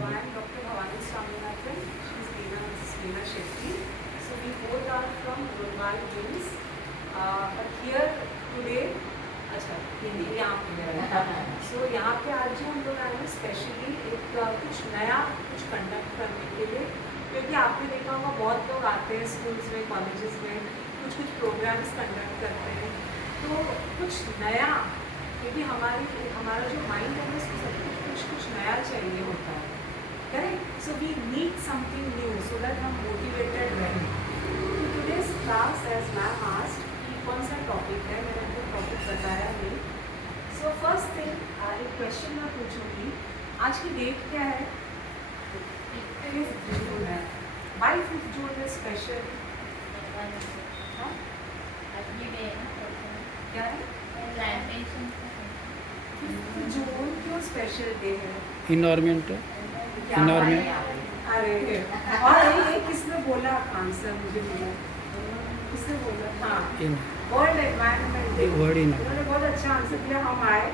So I am Dr. Bhavani Swaminathan. She is Veena Shetty. So we both are from Gurgaon Wings. But here today, अच्छा यहाँ पे so यहाँ पे आज जो हम लोग आए हैं स्पेशली एक कुछ नया कुछ कंडक्ट करने के लिए, क्योंकि आपने देखा होगा बहुत लोग आते हैं स्कूल्स में, कॉलेजेस में कुछ प्रोग्राम्स कंडक्ट करते हैं, तो कुछ नया, क्योंकि हमारा जो माइंड है उसको सब कुछ नया चाहिए होता है, correct. So we need something new so that हम मोटिवेटेड रहें. तो today's class as ma'am asked कि कौन सा टॉपिक है, मैंने आपको टॉपिक बताया नहीं. सो फर्स्ट थिंग एक क्वेश्चन मैं पूछूंगी, आज की डेट क्या है? 5th जून है. By 5th June is special क्या है? जून क्यों स्पेशल डे है? इन्वायरमेंट अरे और ये किसने बोला आंसर मुझे बोला, किसने बोला? हाँ, वर्ल्ड एनवायरनमेंट डे. उन्होंने बहुत अच्छा आंसर दिया. हम आए,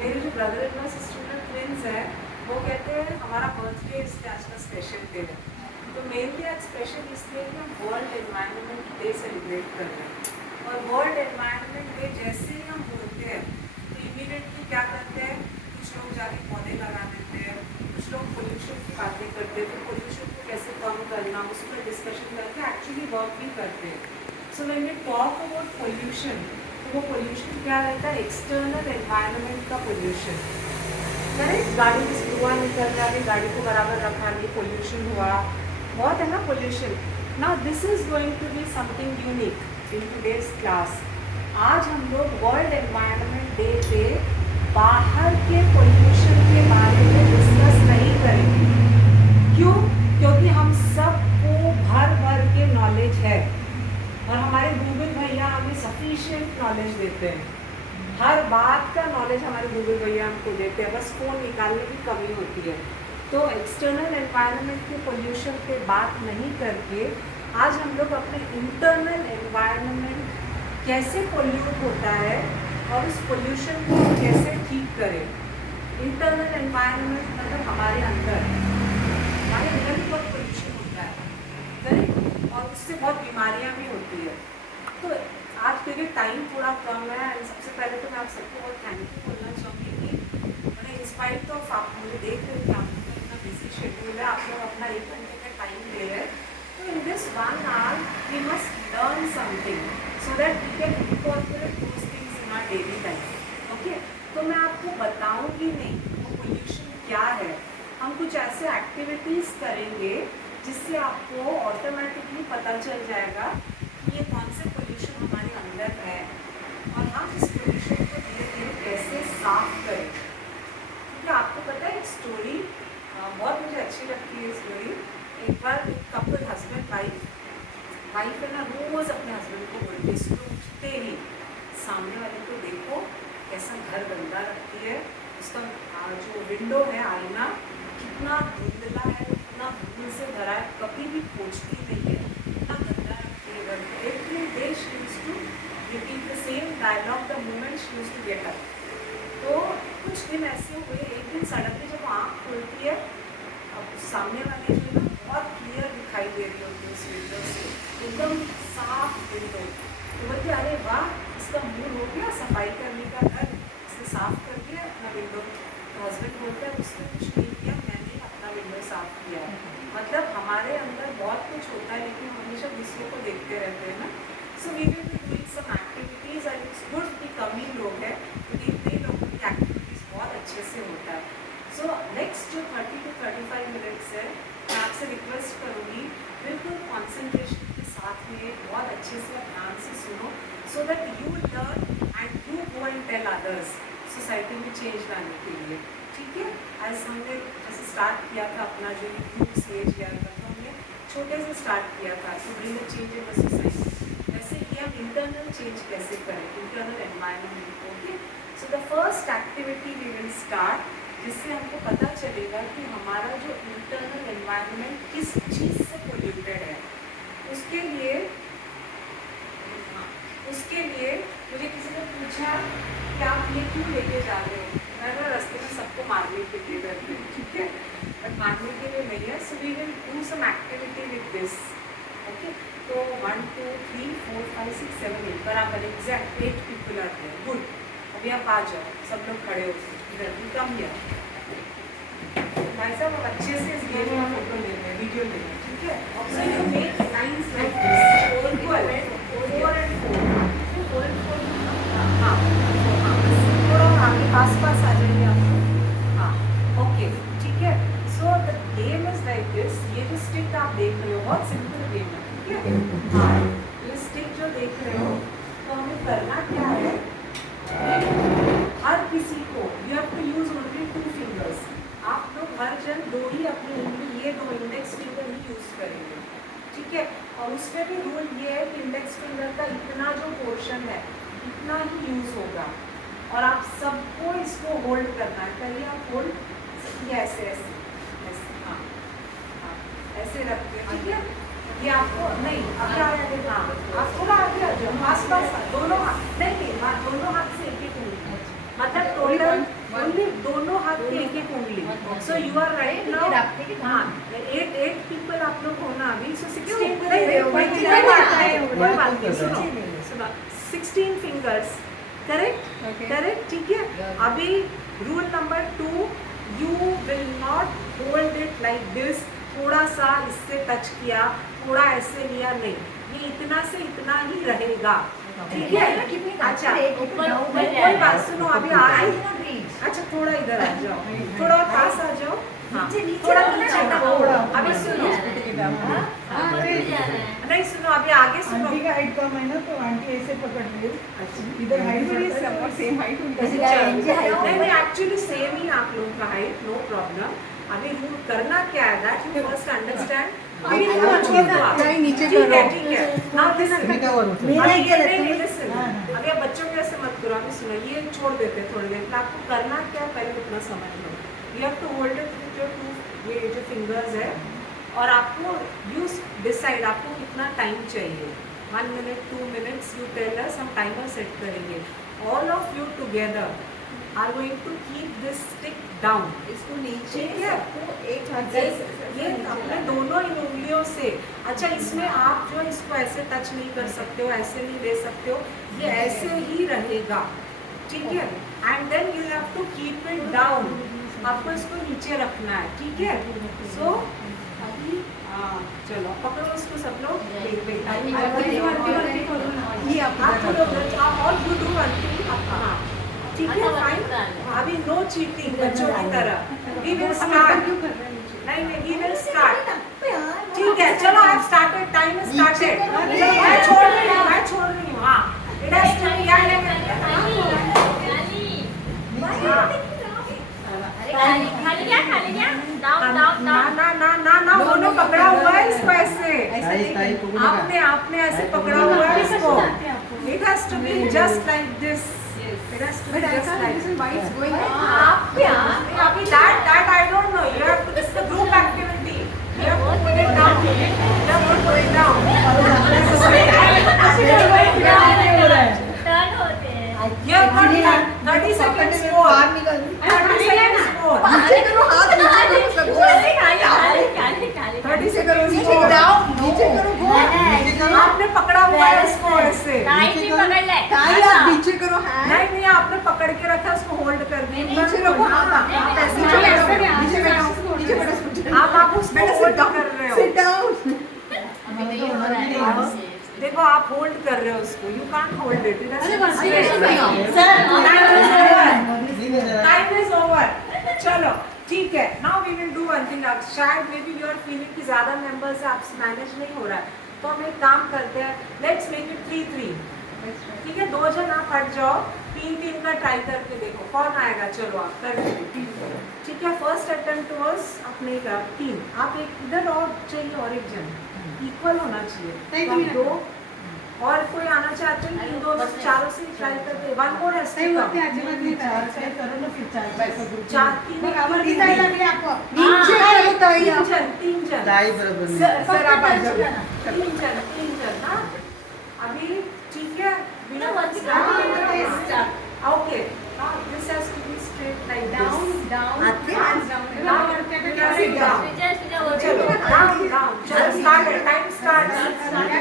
मेरे जो brother in law sister twins है, वो कहते हैं हमारा बर्थडे इसलिए आज का स्पेशल डे है. तो मेनली आज स्पेशल इसलिए कि हम वर्ल्ड एनवायरनमेंट डे सेलिब्रेट कर रहे हैं. और वर्ल्ड एनवायरनमेंट डे जैसे ही हम बोलते हैं तो इमीडिएटली क्या करते हैं, कुछ लोग जाके पौधे लगा देते हैं, कुछ लोग पोल्यूशन की बातें करते हैं, फिर पोल्यूशन को कैसे कम करना उस पर डिस्कशन करके एक्चुअली वर्क भी करते हैं. So when we talk about pollution, तो वो पोल्यूशन क्या रहता है? एक्सटर्नल एनवायरनमेंट का पोल्यूशन, करेक्ट. गाड़ी से धुआं निकल रहा है, गाड़ी को बराबर रखा नहीं, पोल्यूशन हुआ, बहुत है ना pollution. Now this is going to be something unique in today's class. आज हम लोग वर्ल्ड एनवायरनमेंट डे पे बाहर के पोल्यूशन के बारे में डिस्कस नहीं करेंगे. क्यों? क्योंकि हम सबको भर के नॉलेज है और हमारे गूगल भैया हमें सफिशिएंट नॉलेज देते हैं. हर बात का नॉलेज हमारे गूगल भैया हमको देते हैं, बस फ़ोन निकालने की कमी होती है. तो एक्सटर्नल एनवायरनमेंट के पोल्यूशन पे बात नहीं करके आज हम लोग अपने इंटरनल एनवायरनमेंट कैसे पोल्यूट होता है और उस पोल्यूशन को कैसे ठीक करें. इंटरनल एनवायरनमेंट मतलब हमारे अंदर भी बहुत पोल्यूशन होता है, करेक्ट, और उससे बहुत बीमारियां भी होती है. तो आज क्योंकि टाइम थोड़ा कम है, सबसे पहले तो मैं आप सबको बहुत थैंक यू बोलना चाहूँगी कि मैंने इंस्पायर तो आप मुझे देख रहे कि आपका इतना बिजी शेड्यूल है, आप लोग अपना 1 घंटे का टाइम दे रहे हैं. तो in this 1 hour we must learn something so that we can incorporate those things in our daily life. Okay? तो मैं आपको बताऊंगी नहीं वो पोल्यूशन क्या है, हम कुछ ऐसे एक्टिविटीज़ करेंगे जिससे आपको ऑटोमेटिकली पता चल जाएगा कि ये कौन से पोल्यूशन हमारे अंदर है और हम इस पोल्यूशन को धीरे धीरे कैसे साफ करें. क्योंकि आपको पता है एक स्टोरी बहुत मुझे अच्छी लगती है स्टोरी. एक बार एक कपल हस्बैंड वाइफ है ना, रोज़ अपने हस्बैंड को बोलती है सुबह उठते ही सामने वाले को देखो कैसा घर गंदा रखती है, उसका जो विंडो है आईना कितना धुंधला है, कितना धूल से भरा है, कभी भी पोंछती नहीं है, कितना गंदा रखती है घर को. Every day she used to repeat the same dialogue the moment she used to get up. तो कुछ दिन ऐसे हुए, एक दिन सडनली जब आँख खुलती है, अब सामने वाले जो है ना बहुत क्लियर दिखाई दे रही होती है उस विंडो से, एकदम साफ विंडो. तो बोलते अरे वाह, इसका मूड हो गया सफाई करने का, घर इसने साफ कर दिया अपना विंडो. तो हस्बैंड बोलते हैं उसने कुछ नहीं किया, मैंने अपना विंडो साफ किया है. मतलब हमारे अंदर बहुत कुछ होता है लेकिन हम हमेशा दूसरों को देखते रहते हैं ना. So we will be doing some activities and it's good कि कम ही लोग हैं क्योंकि इतने लोगों की एक्टिविटीज़ बहुत अच्छे से होता है. सो नेक्स्ट जो 30 to 35 मिनट्स है, मैं आपसे रिक्वेस्ट करूँगी बिल्कुल कॉन्सेंट्रेशन के साथ में बहुत अच्छे से ध्यान से सुनो so that you learn and you go and tell others society में चेंज लाने के लिए. ठीक है? आज हमने जैसे स्टार्ट किया था अपना जो यूथ स्टेज ईयर का, तो हमने छोटे से स्टार्ट किया था to bring a change in the society. वैसे कि हम इंटरनल चेंज कैसे करें, internal environment. Okay, so the first activity we will start, जिससे हमको पता चलेगा कि हमारा जो इंटरनल एनवायरनमेंट किस चीज़ से पोल्यूटेड है. उसके लिए मुझे किसी ने पूछा कि आप ये क्यों लेके जा रहे हो. मैं ना रास्ते में सबको मारने के लिए रहती हूँ, ठीक है, बट मारने we will do some activity with this. Okay, so 1 2 3 4 5 6 7 8 बराबर exact 8 people are there. Good. अभी आप आ जाओ, सब लोग खड़े हो इधर, कम हियर. भाई साहब अब अच्छे से इस गेम का फोटो ले लें, वीडियो ले लें, ठीक है? So you make lines like this, equal, 4 and 4. 4 and 4. हाँ, थोड़ा आगे आस-पास आ जाइए आप. हाँ, okay, ठीक है? So the game is like this. ये जो stick आप देख रहे हो, बहुत simple game है, ठीक है? हाँ, ये stick जो देख रहे हो, तो हमें करना क्या है? हर किसी को you have to use only 2 fingers. आप लोग हर जन 2 ही अपनी उंगली, ये 2 इंडेक्स फिंगर ही यूज करेंगे, ठीक है? और उसमें भी रूल ये है कि इंडेक्स फिंगर का इतना जो पोर्शन है इतना ही यूज होगा और आप सबको इसको होल्ड करना है. करिए आप होल्ड, ये ऐसे ऐसे ऐसे, हाँ हाँ ऐसे रखते हैं, ठीक है? ये आपको नहीं अभी आगे, हाँ आप थोड़ा आगे आ जाओ, आस पास दोनों हाथ नहीं, दोनों हाथ से एक एक उंगली, मतलब टोटल ओनली दोनों हाथ की एक एक उंगली. So you are right now. हाँ 8 पीपल आप लोग हो ना अभी. सो 16 कोई बात नहीं, सुनो 16 फिंगर्स, करेक्ट करेक्ट, ठीक है? अभी rule number 2, you will not hold it like this. थोड़ा सा इससे टच किया, थोड़ा ऐसे लिया, नहीं, ये इतना से इतना ही रहेगा, ठीक है? अच्छा कोई बात सुनो, अभी आ रही. अच्छा थोड़ा इधर आ जाओ, थोड़ा पास आ जाओ. हाँ, थोड़ा नीचे आओ. अभी सुनो, नहीं सुनो, अभी आगे सुनो. आंटी का हाइट कम है ना, तो आंटी ऐसे पकड़ रही है. इधर हाइट सेम हाइट होती है. नहीं एक्चुअली सेम ही आप लोगों का हाइट, नो प्रॉब्लम. अभी रूल करना क्या है दैट यू फर्स्ट अंडरस्टैंड. अभी नीचे ठीक है, ठीक है. Now listen, listen. अभी आप बच्चों के ऐसे मत करो. अभी सुनो, ये छोड़ देते हैं थोड़ी देर. आपको करना क्या पहले उतना समझ लो. You have to hold it with your 2 ये जो फिंगर्स है और आपको यू डिसाइड आपको कितना टाइम चाहिए. 1 minute 2 minutes you tell us, हम टाइमर सेट करेंगे. All of you together are going to keep this stick down. इसको नीचे एक हाथ से ये अपने दोनों इन उंगलियों से. अच्छा इसमें आप जो इसको ऐसे टच नहीं कर सकते हो, ऐसे नहीं ले सकते हो, ये ऐसे ही रहेगा, ठीक है? And then you have to keep it down. आपको इसको नीचे रखना है, ठीक है? सो अभी चलो पकड़ो इसको सब लोग. और यू डू वन थिंग. हाँ ठीक है, फाइन. अभी नो चीटिंग बच्चों की तरह. We will start. नहीं वी विल स्टार्ट, ठीक है? चलो I have started, time is started. मैं छोड़ रही हूँ. हाँ इट हैज टू बी. ना उन्होंने पकड़ा हुआ है इसको ऐसे. आपने ऐसे पकड़ा हुआ है इसको. It has to be just like this. It has to be just like this. Why it's going up? Abhi that I don't know. You have to. This is a group activity. You have to put it down. You have to put it down. Turn होते हैं. You have got 30 seconds more. 30 seconds more. नीचे करो, हाथ नीचे करो. 30 seconds नीचे more. Down, नीचे करो. आपने पकड़ा हुआ है इसको ऐसे. टाइट पकड़ ले. आप नीचे करो. नहीं आपने पकड़ के रखा, उसको होल्ड कर दिया. नीचे रखो. आप ऐसे नीचे बैठो. आप उसको होल्ड कर रहे हो. Sit down. देखो आप होल्ड कर रहे हो उसको. You can't hold it. Time is over. चलो ठीक है. Now we will do one thing. शायद maybe you are feeling कि ज़्यादा मेंबर्स आपसे मैनेज नहीं हो रहा है, तो हम एक काम करते हैं. Let's make it 3-3. ठीक है? 2 जन आप हट जाओ. 3-3 का ट्राई करके देखो कौन आएगा. चलो आप कर दीजिए, ठीक है? फर्स्ट अटेम्प्ट वाज आप नहीं करा. 3 आप एक इधर और चाहिए और एक जन इक्वल होना चाहिए. तो 2 और कोई आना चाहते हैं. इन दोनों चारों से ट्राई करते. 1 मोर है. नहीं होते अजीब नहीं करो ना. फिर 4 3 आपको नीचे होता है. 3 जन बराबर. सर आप आ जाओ. 3 जन ना अभी, ठीक है? Okay. This has to be straight like down this. Down. hands down. Down. चलो स्टार्ट टाइम स्टार्ट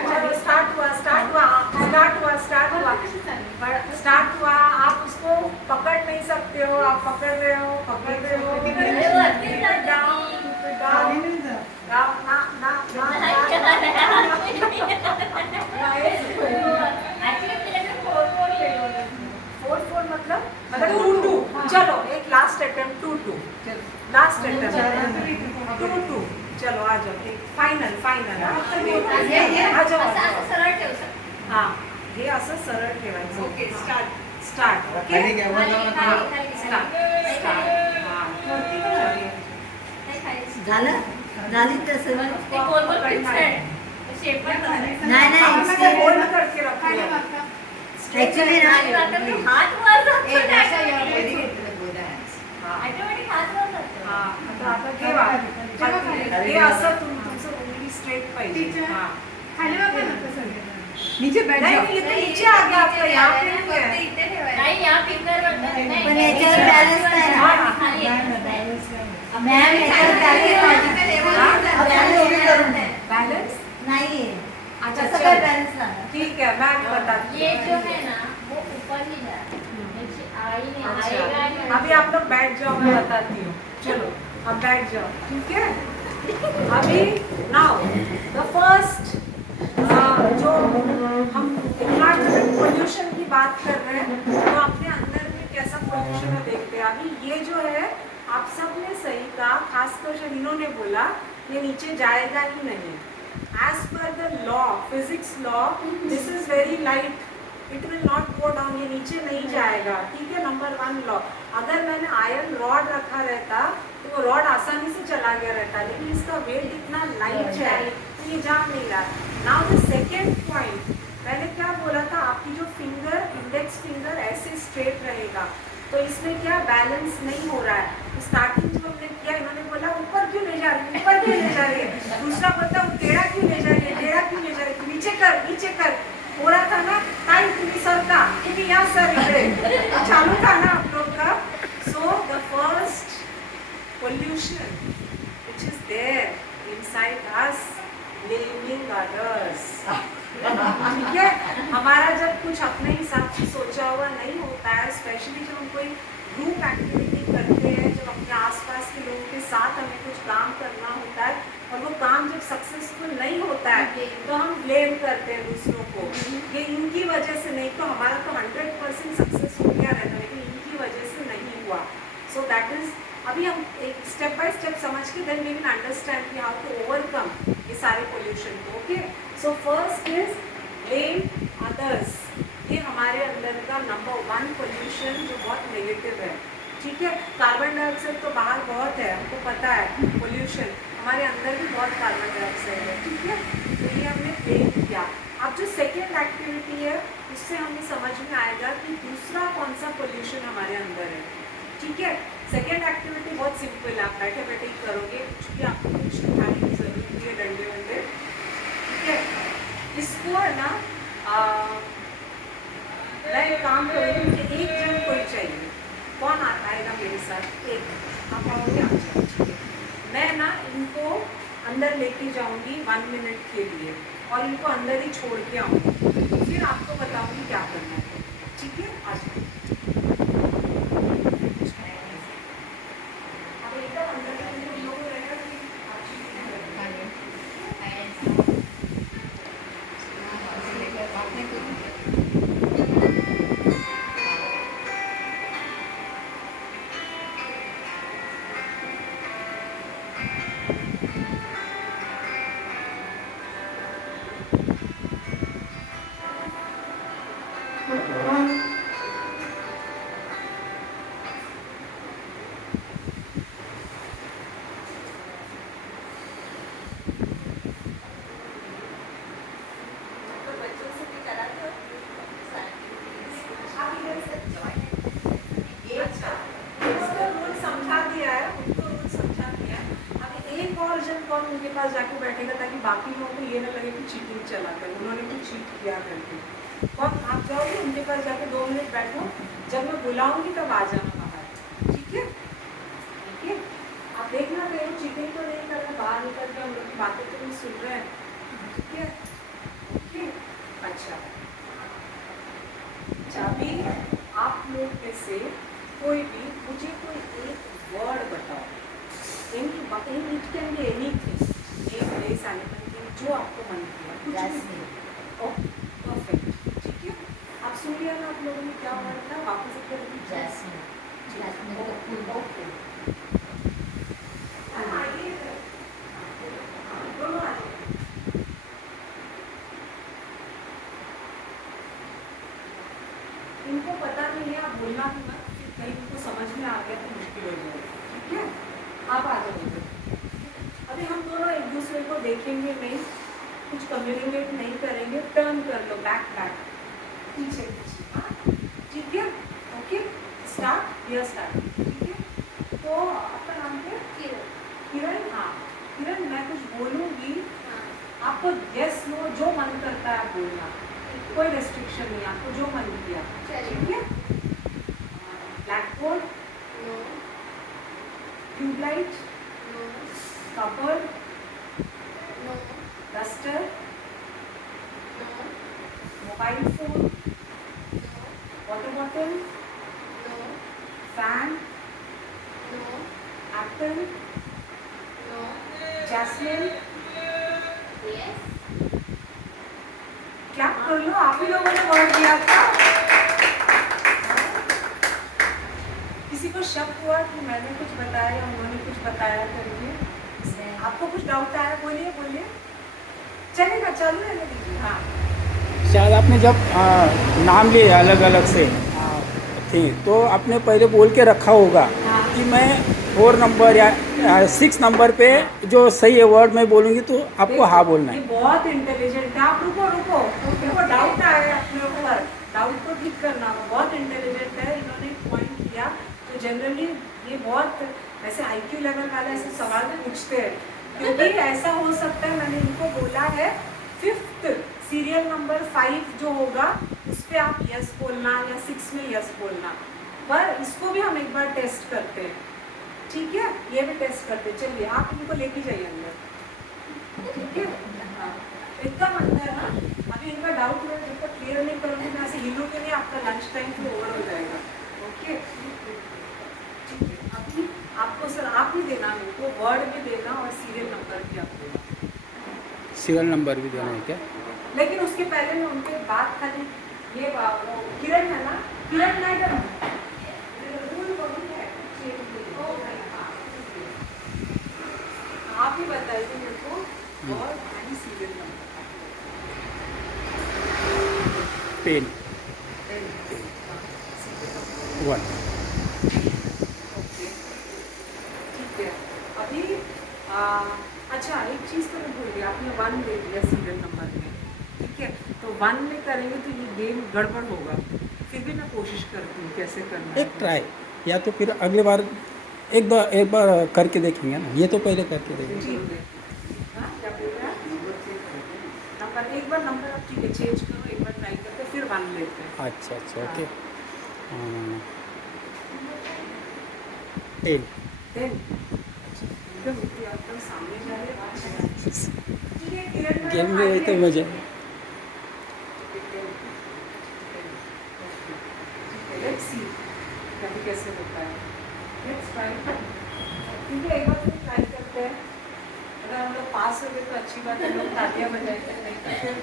चलो स्टार्ट हुआ आप उसको पकड़ नहीं सकते हो, आप पकड़ रहे हो मतलब 2-2 चलो एक लास्ट अटेम्प्ट 2-2 लास्ट अटेम्प्ट 2-2 चलो आ जाओ एक फायनल आ जाओ हाँ हे असं सरळ ठेवायचं ओके स्टार्ट ओके झाली तसं नहीं होल्ड करके रखो ऍक्च्युली आता ठेवा हे असं तुमचं उंगली स्ट्रेट पाहिजे हाँ खाली बघा ना कसं नीचे बैठ नहीं जाओ ये तो नीचे आ गया आपका यहाँ पे नहीं है पण याच्यावर बॅलन्स नाही ना मॅम बैलेंस नाही अच्छा असं चलो काय बॅलन्स नाही ठीक है मैं बताती ये हूँ जो है ना वो ऊपर ही जा रहा है आई नहीं आएगा अच्छा नहीं अभी आप लोग बैठ जाओ मैं बताती हूँ चलो अब बैठ जाओ ठीक है अभी नाउ द फर्स्ट जो हम एनवायरमेंट पोल्यूशन की बात कर रहे हैं तो अपने अंदर में कैसा पोल्यूशन है देखते हैं अभी ये जो है आप सब ने सही कहा खासकर जब इन्होंने बोला ये नीचे जाएगा ही नहीं as per the law physics law this is very light it will not go down ये नीचे नहीं जाएगा ठीक है नंबर 1 लॉ अगर मैंने आयरन रॉड रखा रहता तो वो रॉड आसानी से चला गया रहता लेकिन इसका वेट इतना लाइट है तो ये जा नहीं रहा नाउ द सेकेंड पॉइंट मैंने क्या बोला था आपकी जो फिंगर इंडेक्स फिंगर ऐसे स्ट्रेट रहेगा तो इसमें क्या बैलेंस नहीं हो रहा है तो स्टार्टिंग जो हमने किया इन्होंने बोला ऊपर क्यों ले जा रही है ऊपर क्यों ले जा रही है दूसरा बोलता टेढ़ा क्यों ले जा रही है टेढ़ा क्यों ले जा रही है नीचे कर हो रहा था ना टाइम तुम्ही सरका तुम्ही या सर इकडे चालू था ना आप लोग का सो the first pollution which is there inside us blaming others ठीक है हमारा जब कुछ अपने हिसाब से सोचा हुआ नहीं होता है स्पेशली जब हम कोई ग्रुप एक्टिविटी करते हैं जब अपने आसपास के लोगों के साथ हमें कुछ काम करना होता है और वो काम जब सक्सेसफुल नहीं होता है तो हम ब्लेम करते हैं दूसरों को ये इनकी वजह से नहीं तो हमारा तो 100% सक्सेस हो गया रहता लेकिन इनकी वजह से नहीं हुआ सो दैट इज अभी हम एक स्टेप बाय स्टेप समझ के देन वी विल अंडरस्टैंड कि हाउ टू ओवरकम ये सारे पोल्यूशन को okay so first is blame others ये हमारे अंदर का नंबर 1 पोल्यूशन जो बहुत नेगेटिव है ठीक है कार्बन डाइऑक्साइड तो बाहर बहुत है हमको पता है पोल्यूशन हमारे अंदर भी बहुत कार्बन डाइऑक्साइड है ठीक है तो ये हमने ब्लेम किया अब जो सेकेंड एक्टिविटी है उससे हमें समझ में आएगा कि दूसरा कौन सा पोल्यूशन हमारे अंदर है ठीक है सेकेंड एक्टिविटी बहुत सिंपल है आप बैठे बैठे ही करोगे कुछ भी आपको कुछ उठाने की जरूरत नहीं है डंडे वंडे ठीक है इसको है ना मैं एक काम करूँगी मुझे एक जन कोई चाहिए कौन आएगा मेरे साथ एक आप आओगे आप जाओ ठीक है मैं ना इनको अंदर लेके जाऊँगी 1 मिनट के लिए और इनको अंदर ही छोड़ के आऊँगी फिर आपको बताऊँगी क्या करना है ठीक है आ जाओ उनके पास जाके बैठेगा ताकि बाकी लोगों को ये ना लगे कि चीटिंग चला कर उन्होंने कुछ चीट किया करके कौन आप जाओगे उनके पास जाके 2 मिनट बैठो जब मैं बुलाऊंगी तब आ जाना बाहर ठीक है आप देखना कहीं चीटिंग तो नहीं करना बाहर निकल के हम लोग बातें तो नहीं सुन रहे हैं, ठीक है? ओके, अच्छा। अभी आप लोग में से कोई भी मुझे कोई एक वर्ड बताओ, it can be anything, name place animal, जो आपको मन किया, कुछ भी। ओके, परफेक्ट, ठीक है। आप सुन लिया ना आप लोगों ने क्या वर्ड था, वापस एक बार repeat करें। जैस्मिन, जैस्मिन का फूल। ओके, आइए, दोनों आइए। इनको पता नहीं है, आप बोलना भी मत, कहीं इनको समझ में आ गया तो मुश्किल हो जाएगा, ठीक है? आप आ जाओगे। अभी हम दोनों एक दूसरे को देखेंगे नहीं, कुछ कम्युनिकेट नहीं करेंगे, टर्न कर लो, बैक बैक, पीछे पीछे, हाँ, ठीक है? ओके, स्टार्ट, यस स्टार्ट, ठीक है? तो आपका नाम क्या है? किरण, हाँ। किरण, मैं कुछ बोलूँगी, आपको यस नो जो मन करता है आप बोलना, कोई रेस्ट्रिक्शन नहीं, आपको जो मन किया, ठीक है? Blackboard, tubelight, cupboard, duster, mobile phone, water bottle, fan, apple, jasmine, clap कर लो, आप ही लोगों ने वर्ड दिया था। किसी को शक हुआ कि मैंने कुछ बताया या उन्होंने कुछ बताया करके? आपको कुछ डाउट आया? बोलिए बोलिए, चलेगा, चालू रहने दीजिए। हाँ, शायद आपने जब नाम लिए अलग अलग से थे तो आपने पहले बोल के रखा होगा कि मैं 4 नंबर या 6 नंबर पे जो सही है वर्ड मैं बोलूँगी तो आपको हाँ बोलना ये है। बहुत इंटेलिजेंट है। आप रुको रुको, देखो डाउट आया अपने ऊपर, डाउट को ठीक करना होगा। बहुत इंटेलिजेंट है, इन्होंने पॉइंट किया। तो जनरली ये बहुत ऐसे IQ लेवल वाले ऐसे सवाल पूछते हैं, क्योंकि ऐसा हो सकता है, मैंने इनको बोला है 5th सीरियल नंबर 5 जो होगा उस पर आप यस बोलना या 6 में यस बोलना, पर इसको भी हम एक बार टेस्ट करते हैं, ठीक है? ये भी टेस्ट करते हैं। चलिए आप इनको लेके जाइए अंदर, ठीक है? हाँ, इतना मंदा है ना, अभी इनका डाउट मैं जब तक क्लियर नहीं करूँगी, मैं ऐसे हिलूँगी नहीं, आपका लंच टाइम तो ओवर हो जाएगा। ओके, ठीक है। अभी आपको सर आप भी देना, मेरे को वर्ड भी देना और सीरियल नंबर भी आप देना, सीरियल नंबर भी देना है क्या? लेकिन उसके पहले मैं उनके बात खाली ये वो किरण है ना, किरण मैडम आप ही बताइए मेरे को word and serial number. Pen 1। Okay, ठीक है। अभी अच्छा, एक चीज़ तो मैं भूल गई, आपने 1 दे दिया सीरियल नंबर में, ठीक है? तो 1 में करेंगे तो ये गेम गड़बड़ होगा, फिर भी मैं कोशिश करती हूँ कैसे करना है। एक ट्राई, या तो फिर अगले बार एक बार करके देखेंगे ना, ये तो पहले करके देखेंगे। ठीक है। हाँ, क्या बोल रहे हैं? नंबर एक बार नंबर आप ठीक है चेंज करो, एक बार ट्राई करते फिर 1 लेते हैं। अच्छा अच्छा, ओके। 10 देन एकदम एकदम सामने जा रहे हैं। ठीक है, किरण मैडम गेम में आइए। तो मजा है। लेट्स सी कभी कैसे होता है, लेट्स ट्राई। ठीक है, एक बार फिर ट्राई करते हैं। अगर हम लोग पास हो गए तो अच्छी बात है, लोग तालियां बजाएंगे, नहीं तो फिर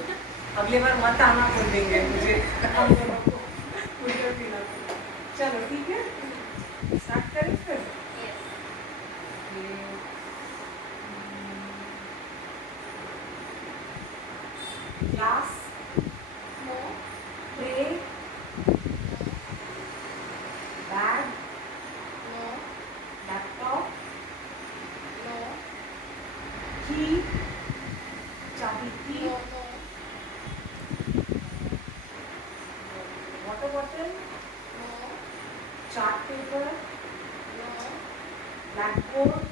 अगली बार मत आना बोल देंगे मुझे, हम दोनों को कुछ पीना। चलो ठीक है, स्टार्ट करें फिर। ग्लास, ट्रे, बैग, लैपटॉप, की, चाबी की, water bottle, chart paper, black board,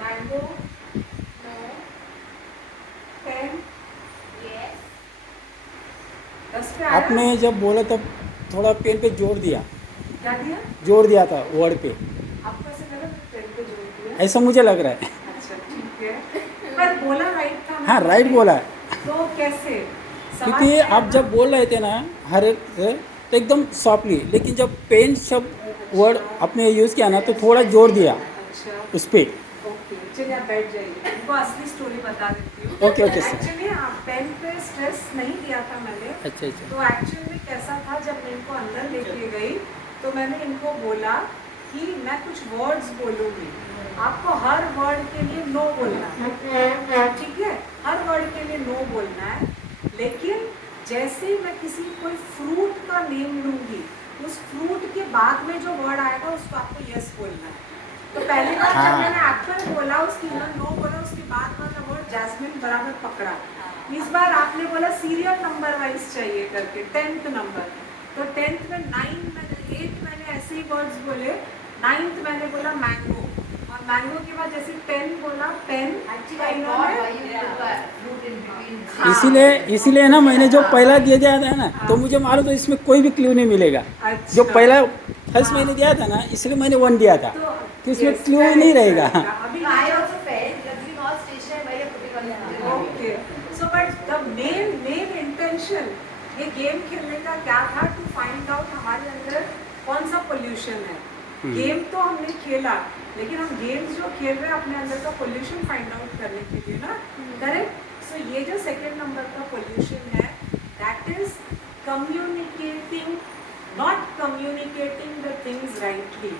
mango, pen. 10 पे आया? आपने जब बोला तब थोड़ा पेन पे जोर दिया क्या दिया? था वर्ड पे। आपको ऐसे लगा पेन पे जोड़ दिया? ऐसा मुझे लग रहा है। अच्छा ठीक है, पर बोला राइट था। हाँ राइट बोला है, तो कैसे क्योंकि समझ आप जब बोल रहे थे ना हर एक से तो एकदम सॉफ्टली, लेकिन जब पेन शब्द वर्ड आपने यूज़ किया ना तो थोड़ा जोर दिया अच्छा उस पर। ओके चलिए आप बैठ जाइए, इनको असली स्टोरी बता देती हूँ। Okay okay sir. Actually pen पे स्ट्रेस नहीं दिया था मैंने। अच्छा अच्छा। तो एक्चुअली में कैसा था, जब मैं इनको अंदर लेके गई तो मैंने इनको बोला कि मैं कुछ वर्ड्स बोलूँगी, आपको हर वर्ड के लिए नो बोलना है, ठीक है, हर वर्ड के लिए नो बोलना है। लेकिन जैसे ही मैं किसी कोई फ्रूट का नेम लूँगी, उस फ्रूट के बाद में जो वर्ड आएगा उसको आपको यस बोलना है। तो पहली बार जब मैंने एप्पल बोला, उसकी नो बोला, उसके बाद वाला वर्ड जैस्मिन बराबर पकड़ा। इस बार आपने बोला सीरियल नंबर वाइज चाहिए करके 10th नंबर, तो 10th में 8 मैंने ऐसे ही वर्ड्स बोले। 9th मैंने बोला मैंगो, और मैंगो के बाद जैसे 10 बोला पेन। इसीलिए ना मैंने जो पहला दिया था ना तो मुझे मालूम तो इसमें कोई भी क्लू नहीं मिलेगा। अच्छा। जो पहला फर्स्ट मैंने दिया था ना इसलिए मैंने 1 दिया था तो कि इसमें yes, क्लू correct, नहीं रहेगा। correct. अभी I also felt that we all station by a particular okay so but the main intention ये गेम खेलने का क्या था, टू फाइंड आउट हमारे अंदर कौन सा पोल्यूशन है। गेम तो हमने खेला, लेकिन हम गेम्स जो खेल रहे हैं अपने अंदर का पोल्यूशन फाइंड आउट करने के लिए ना, करेक्ट। सो ये जो सेकेंड नंबर का पोल्यूशन है, that is communicating, not communicating the things rightly.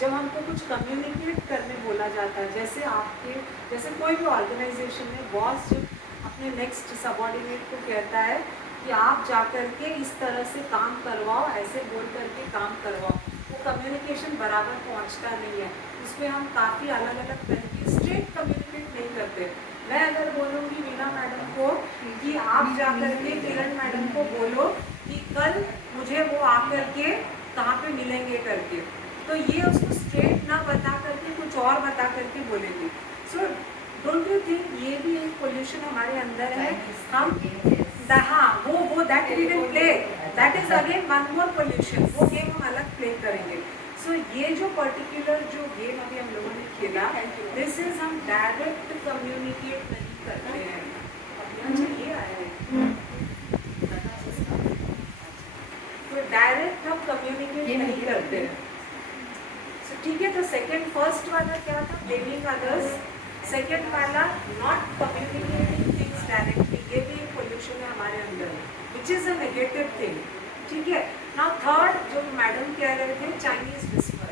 जब हमको कुछ कम्युनिकेट करने बोला जाता है, जैसे कोई भी ऑर्गेनाइजेशन में बॉस जब अपने नेक्स्ट सबऑर्डिनेट को कहता है कि आप जाकर के इस तरह से काम करवाओ, ऐसे बोल करके काम करवाओ, वो कम्युनिकेशन बराबर पहुंचता नहीं है। उसमें हम काफ़ी अलग अलग तरीके स्ट्रेट कम्युनिकेट नहीं करते। मैं अगर बोलूँगी वीणा मैडम को कि आप जाकर के किरण मैडम को बोलो कि कल मुझे वो आकर के कहाँ पे मिलेंगे करके, तो ये उसको स्ट्रेट ना बता करके कुछ और बता करके बोलेंगे। सो डोंट यू थिंक ये भी एक पोल्यूशन हमारे अंदर है। हम हाँ वो that we will play, that is again one more pollution, वो गेम हम अलग प्ले करेंगे। सो ये जो पर्टिकुलर जो गेम अभी हम लोगों ने खेला, दिस इज हम डायरेक्ट कम्युनिकेट नहीं करते हैं। अच्छा ये आया है तो डायरेक्ट हम कम्युनिकेट नहीं करते हैं। ठीक है, तो सेकेंड फर्स्ट वाला क्या था, ब्लेमिंग अदर्स। सेकेंड वाला नॉट कम्युनिकेटिंग थिंग्स डायरेक्टली, ये भी एक पोल्यूशन है हमारे अंदर, which is a negative thing. ठीक है, नाउ थर्ड जो मैडम कह रहे थे, चाइनीज विस्पर।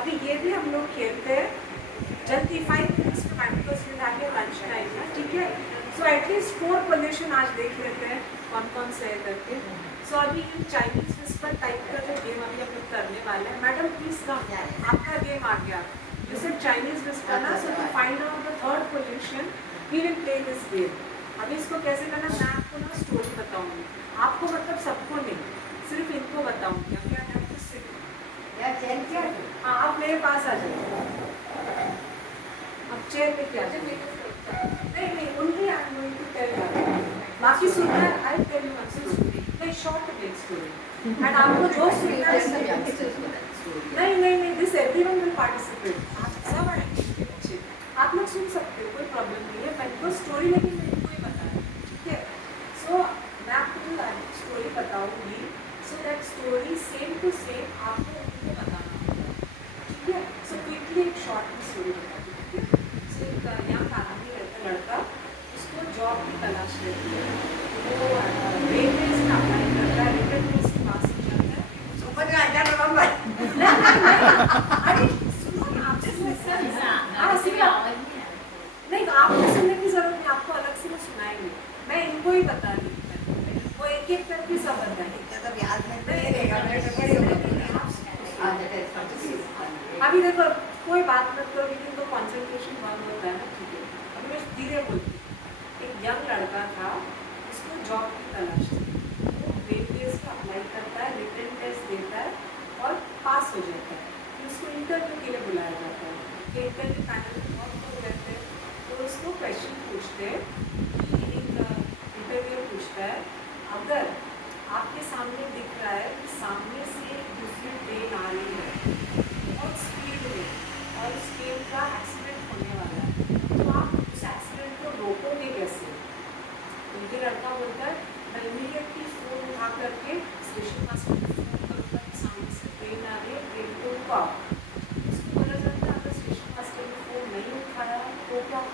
अभी ये भी हम लोग खेलते हैं जल्दी 5 मिनट्स में मैडम को इसमें आगे लंच टाइम है। ठीक है, सो एटलीस्ट 4 पोल्यूशन आज देख लेते हैं कौन कौन से है करके। सो अभी चाइनीज विस्पर टाइप का जो गेम अभी हम लोग करने वाले हैं, मैडम प्लीज कम, आपका गेम आ गया। यू सेड चाइनीज विस्पर ना, so to find out the third pollution we will play this game. अभी इसको कैसे करना, मैं आपको ना स्टोरी बताऊंगी, आपको मतलब सबको नहीं, सिर्फ इनको बताऊंगी। अभी आई हैव टू सिट, हाँ आप मेरे पास आ जाइए, अब चेयर पे क्या नहीं उनकी I am going to tell you, बाकी सुनना है I tell you one story, नहीं शॉर्ट टेक स्टोरी, एंड आपको जो सुनना है नहीं दिस एवरीवन विल पार्टिसिपेट, आप सब आएंगे बच्चे, आप लोग सुन सकते हो, कोई प्रॉब्लम नहीं है। मैं को स्टोरी लेकिन मेरे को ही पता है। ठीक है, सो मैं आपको स्टोरी बताऊंगी, so that story same to same आपको उनको बताना होगा। ठीक है, सो क्विकली एक शॉर्ट में स्टोरी बताती हूँ। ठीक है, सो एक यंग आदमी रहता, लड़का, उसको जॉब की तलाश रहती है, वो रेलवेज में अप्लाई करता है, रेलवे के पास जाता है, अरे सुनो नहीं आपको सुनने की जरूरत नहीं, आपको अलग से मैं सुनाएंगे, मैं इनको ही बता रही हूँ, वो एक एक करके सब बताएंगे। अभी देखो कोई बात मत करो, लेकिन तो कॉन्सेंट्रेशन बंद होता है ना। ठीक है, अभी मैं धीरे बोलती हूँ। एक यंग लड़का था, उसको जॉब की तलाश थी, वो रेलवेज का अप्लाई करता है, रिटन टेस्ट देता है और पास हो जाता है, फिर उसको इंटरव्यू के लिए बुलाया जाता है। इंटरव्यू पैनल में बहुत लोग रहते हैं, तो उसको क्वेश्चन पूछते हैं कि एक इंटरव्यू पूछता है, अगर आपके सामने दिख रहा है कि सामने से दूसरी ट्रेन आ रही है बहुत स्पीड में और उस ट्रेन का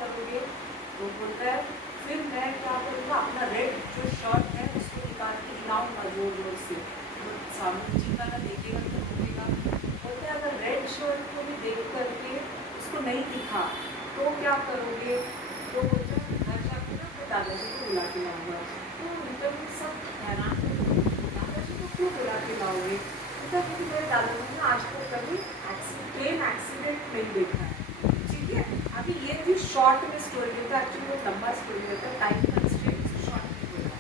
करोगे? तो बोलता है फिर मैं क्या करूँगा, अपना रेड जो शर्ट है उसको निकाल के हिलाऊंगा जोर जोर से, तो सामने जितना ना देखेगा तो रुकेगा। बोलते हैं अगर रेड शर्ट को भी देख करके उसको नहीं दिखा तो क्या करोगे? तो बोलते हैं घर जाके ना अपने दादाजी को बुला के लाऊंगा। तो इंटरव्यू सब हैरान थे, दादाजी को क्यों बुला के लाओगे? बोलता है क्योंकि मेरे दादाजी ने आज तक कभी ट्रेन एक्सीडेंट नहीं देखा है। ठीक है, अभी ये भी शॉर्ट में स्टोरी देता है, एक्चुअली वो लंबा स्टोरी देता है, टाइम कंस्ट्रेंट शॉर्ट में बोला।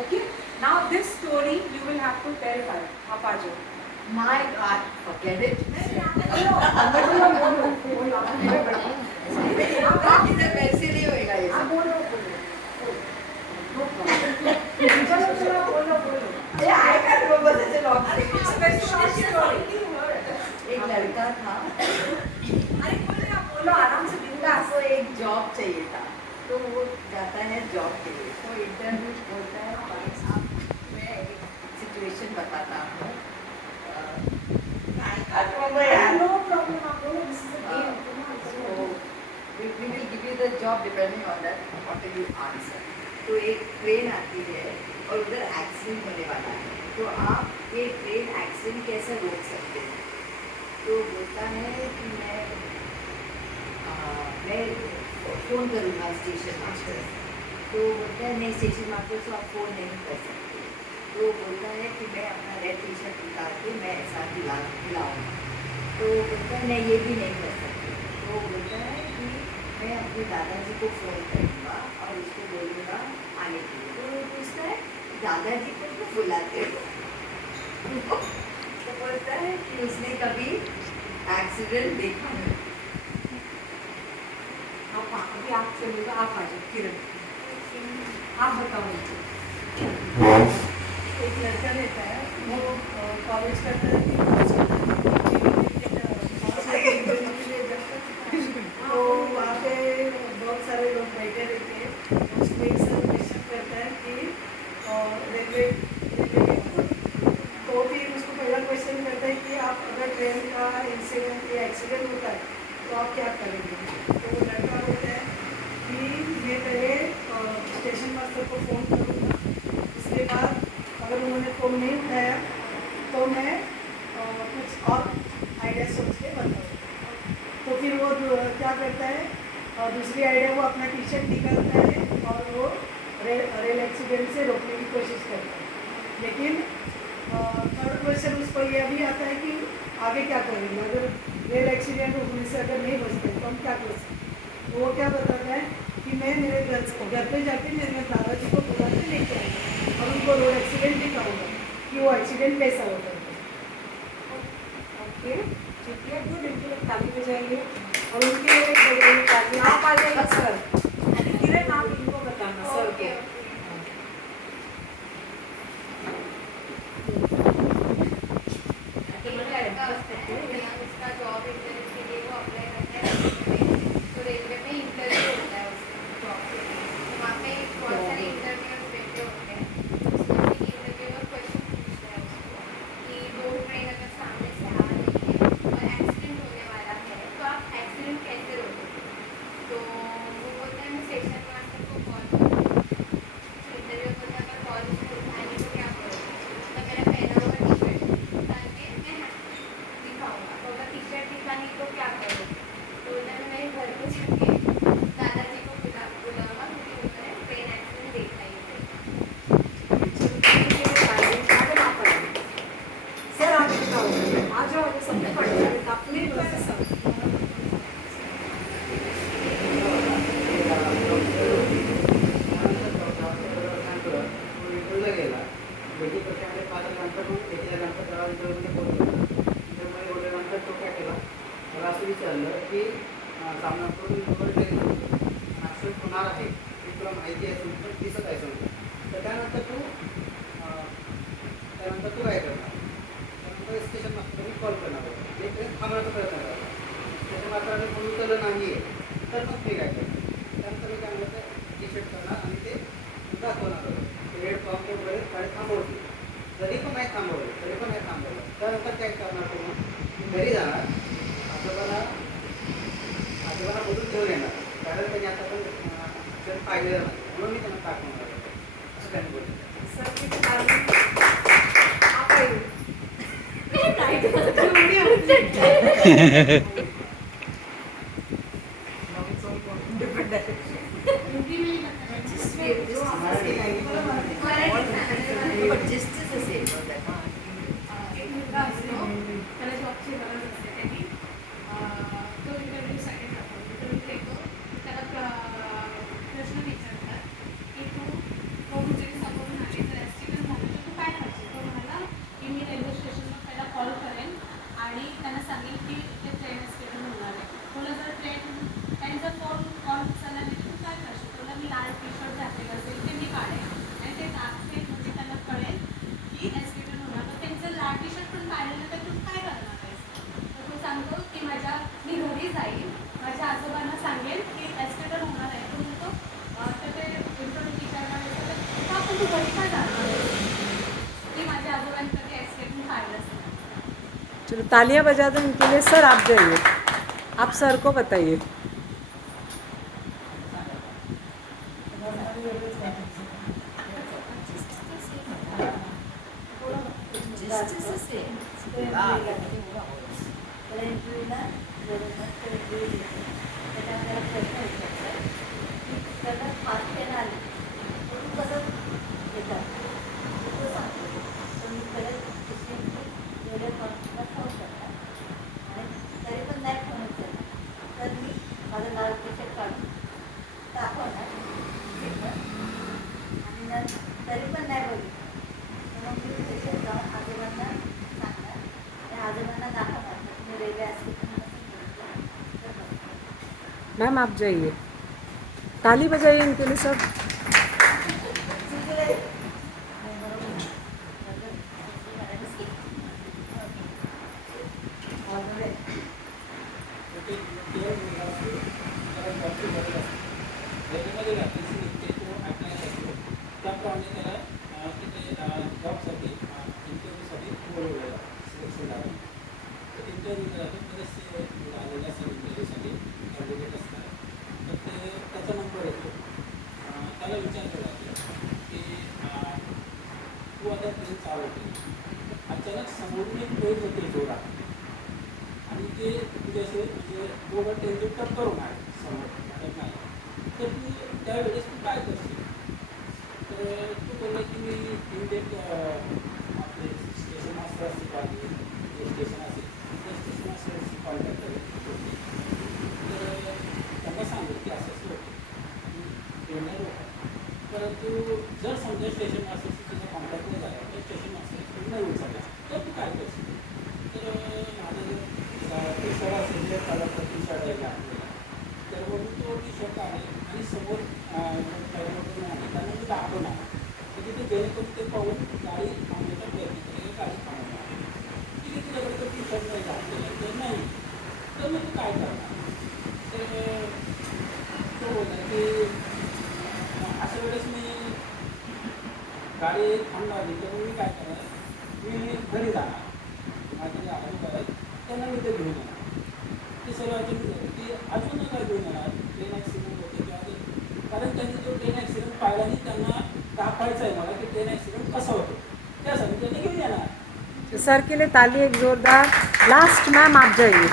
Okay, now this story you will have to tell her. आप आ जाओ। My God, forget it. इधर वैसे नहीं होएगा ये सब। अरे आएगा तो बस ऐसे लॉक एक लड़का था, बोलो आराम से बिंदास। उसको एक जॉब चाहिए था, तो वो जाता है जॉब के लिए। तो इंटरव्यू बोलता है आप, मैं एक सिचुएशन बताता हूँ। No problem, आप बोलो, this is a game. So we will give you the job depending on that what you answer. तो एक ट्रेन आती है और उधर एक्सीडेंट होने वाला है, तो आप ये ट्रेन एक्सीडेंट कैसे रोक सकते हैं? तो बोलता है कि मैं फ़ोन करूँगा स्टेशन मास्टर। तो बोलता है नहीं, स्टेशन मास्टर से आप फ़ोन नहीं कर सकते। तो बोलता है कि मैं अपना रेड टी शर्ट निकाल के मैं ऐसा हिलाऊँगा। तो बोलता है नहीं, ये भी नहीं कर सकते। तो बोलता है कि मैं अपने दादाजी को फ़ोन करूँगा और उसको बोलूँगा आने के लिए। तो पूछता है दादाजी को क्यों बुलाते हो? तो बोलता है कि उसने कभी एक्सीडेंट देखा नहीं। अभी आप चलेगा, आप आ जाओ किरण, आप बताओ मुझे। एक लड़का रहता है, वो कॉलेज करता है, तो वहाँ पे बहुत सारे लोग बैठे रहते हैं। उसमें एक सर क्वेश्चन करता है कि रेलवे तो फिर उसको पहला क्वेश्चन करता है कि आप अगर ट्रेन का इंसिडेंट या एक्सीडेंट होता है तो आप क्या करेंगे? तो वो लड़का बोलता है कि मैं पहले स्टेशन मास्टर को फ़ोन करूँगा, उसके बाद अगर उन्होंने फ़ोन नहीं उठाया तो मैं कुछ और आइडिया सोच के बताऊँगा। तो फिर वो क्या करता है, दूसरी आइडिया वो अपना टी शर्ट निकालता है और वो रेल एक्सीडेंट से रोकने की कोशिश करता है। लेकिन थर्ड क्वेश्चन उसको ये भी आता है कि आगे क्या करेंगे, अगर रेल एक्सीडेंट होने से अगर नहीं बचते तो हम क्या कर सकते? तो वो क्या बताता है कि मैं मेरे घर पे जाके मेरे दादाजी को बुला के लेके आऊँगा और उनको रोड एक्सीडेंट दिखाऊंगा कि वो एक्सीडेंट कैसा होता है। ओके, ठीक है, गुड, इनके लिए ताली बजाइए और उनके लिए आप आ जाइए सर। किरण आप इनको बताना सर को। उसका जॉब इंटरव्यू के लिए वो अप्लाई करता है, तो रेलवे में इंटरव्यू होता है उसका जॉब के लिए। तो वहाँ पे बहुत सारे इंटरव्यूअर्स बैठे होते हैं। उसमें से इंटरव्यूअर क्वेश्चन पूछता है उसको कि दो ट्रेन अगर सामने से आ रही है और एक्सीडेंट होने वाला है तो आप एक्सीडेंट कैसे रोकोगे? तो वो बोलता है मैं स्टेशन मास्टर को कॉल करूँगा। इंटरव्यू बोलता है अगर कॉल उसको उठाएंगे तो क्या करोगे? तो मेरा पहना हुआ टी शर्ट उतार के मैं दिखाऊंगा। तो अगर टी शर्ट दिखानी तो क्या करोगे? तो उन्होंने मेरे घर पे जाके दादाजी को बुलाऊंगा क्योंकि उन्होंने ट्रेन एक्सीडेंट देखा ही सर आप बताओ, आ जाओ, सबने पढ़ा अपने पर सब। विचारलं की सामनाकडून ॲक्सिडेंट होणार आहे ही तुला माहिती आहे, समजा दिसत आहे समजा, तर त्यानंतर तू काय करणार? त्यानंतर स्टेशन मास्टरने कॉल करणार होता, ते ट्रेन थांबवण्याचा प्रयत्न करणार. स्टेशन मास्टरांनी फोन उचललं नाही आहे तर मग मी काय करणार? त्यानंतर मी काय म्हणलं तर टी शर्ट करणार आणि ते दाखवणार होतं, ते रेड फॉर्म वगैरे गाडी थांबवली, तरी पण नाही थांबवलं. त्यानंतर काय करणार तो? मग घरी जाणार, आजोबाला बोलून ठेवून येणार, कारण त्यांनी आता राहिलेलं नाही म्हणून मी त्यांना दाखवणार आहे असं त्यांनी बोललं. सर की ताली आप आइए. Different direction. जो हमारे But just is the same for that. एक मुलगा असतो त्याला जॉबची गरज असते त्यांनी तो इंटरव्ह्यूसाठी जातो इंटरव्ह्यू येतो त्याला प्रश्न विचारतात की तो मुझे समोरून आले तर ॲक्सिडेंट झालं तर तू काय करशील तो म्हणाला की मी रेल्वे स्टेशनवर पहिला कॉल करेन आणि त्यांना सांगेन की ते ट्रेन ॲक्सिडेंट होणार आहे तुला जर त्यांचा फोन कॉल उचलला नाही तर तू काय करशील तुला मी लाल टी शर्ट घातलेलं असेल ते मी काढेन आणि ते दाखवेन म्हणजे त्यांना कळेल की ॲक्सिडेंट होणार तर त्यांचं लाल टी शर्ट पण काढलेलं तर तू काय करणार आहेस तर तो सांगतो की मी घरी जाईल माझ्या आजोबांना सांगेन की ॲक्सिडेंट होणार आहे तो म्हणतो तर ते इंटरव्ह्यू विचारणार आहे तर आपण तू घरी काय जाणार आहेस की माझ्या आजोबांनी कधी ॲक्सिडेंट काढलंच नाही. चलो तालियां बजा दो इनके लिए. सर आप जाइए, आप सर को बताइए. Just is the same. तर इंटरव्ह्यूला इंटरव्ह्यू त्याच्या आपल्याला प्रश्न विचारतात की त्याला फास्ट पेन आले तर तू कसं येतात तो सांगतो तर मी परत वेगळ्या फॉर्मला खाऊ शकतात आणि तरी पण नाही फोन उचलला तर मी माझं लाल टी शर्ट काढून दाखवणार आणि तरी पण नाही बघितलं मग मी स्टेशन जाऊन आजोबांना सांगणार आणि आजोबांना दाखवणार तुम्ही रेल्वे ॲक्सिडेंट मैम आप जाइए. ताली बजाइए इनके लिए सब. रेल्वेमध्ये रात्रीची निघते तो अप्लाय करतो त्याप्रमाणे त्याला तिथे जॉबसाठी इंटरव्ह्यूसाठी बोलवलेलं सिलेक्शन झालं तर इंटरव्ह्यू जातो बरेचसे आलेले असतात इंटरव्ह्यूसाठी कॅन्डिडेट असतात तर ते त्याचा नंबर येतो त्याला विचारलं जातं की तू आता ट्रेन चालवते अचानक समोरून एक ट्रेन होते जोरात आणि ते तुझ्याशी म्हणजे दोघं ट्रेनचे टक्कर होणार समोर मॅडम नाही तर तू त्यावेळेस तू काय करशील तर तू बोलला की मी इमिडिएट आपले स्टेशन मास्टर असतील पाहिजे जे स्टेशन असेल त्या स्टेशन मास्टरशी कॉन्टॅक्ट करेल तर त्यांना सांगेल की असं असं होतं ट्रेनर होतं परंतु जर समजा स्टेशन मास्टरशी तुझा कॉन्टॅक्ट नाही झाला तर स्टेशन मास्टर नाही उचलला तर तू काय करशील तर माझं टी शर्ट असेल तर कलरचा टी शर्ट आहे आपल्याला तर मग तो टी शर्ट आहे आणि समोर पहिल्यापासून आहे त्यांना मी दाखवणार तर तिथे जेणेकरून ते पाहून गाडी थांबण्याचा प्रयत्न करेल गाडी थांबवणार ठीक आहे तुझ्याकडे तो टी शर्ट नाही घातलेला तर नाही तर मग तू काय करणार तर तो बोलला की अशा वेळेस मी गाडी थांबणार तर मी काय करणार मी घरी जाणार माझे जे आजोबा आहेत त्यांना मी ते घेऊन येणार ते सर्व अजून की अजून काय घेऊन येणार ट्रेन ॲक्सिडेंट होते किंवा अजून कारण त्यांनी जो ट्रेन ॲक्सिडेंट पाहिला नाही त्यांना दाखवायचं आहे मला की ट्रेन ॲक्सिडेंट कसं होतं त्यासाठी त्यांनी घेऊन येणार. सर के लिए ताली एक जोरदार. लास्ट मैम आप जाइए.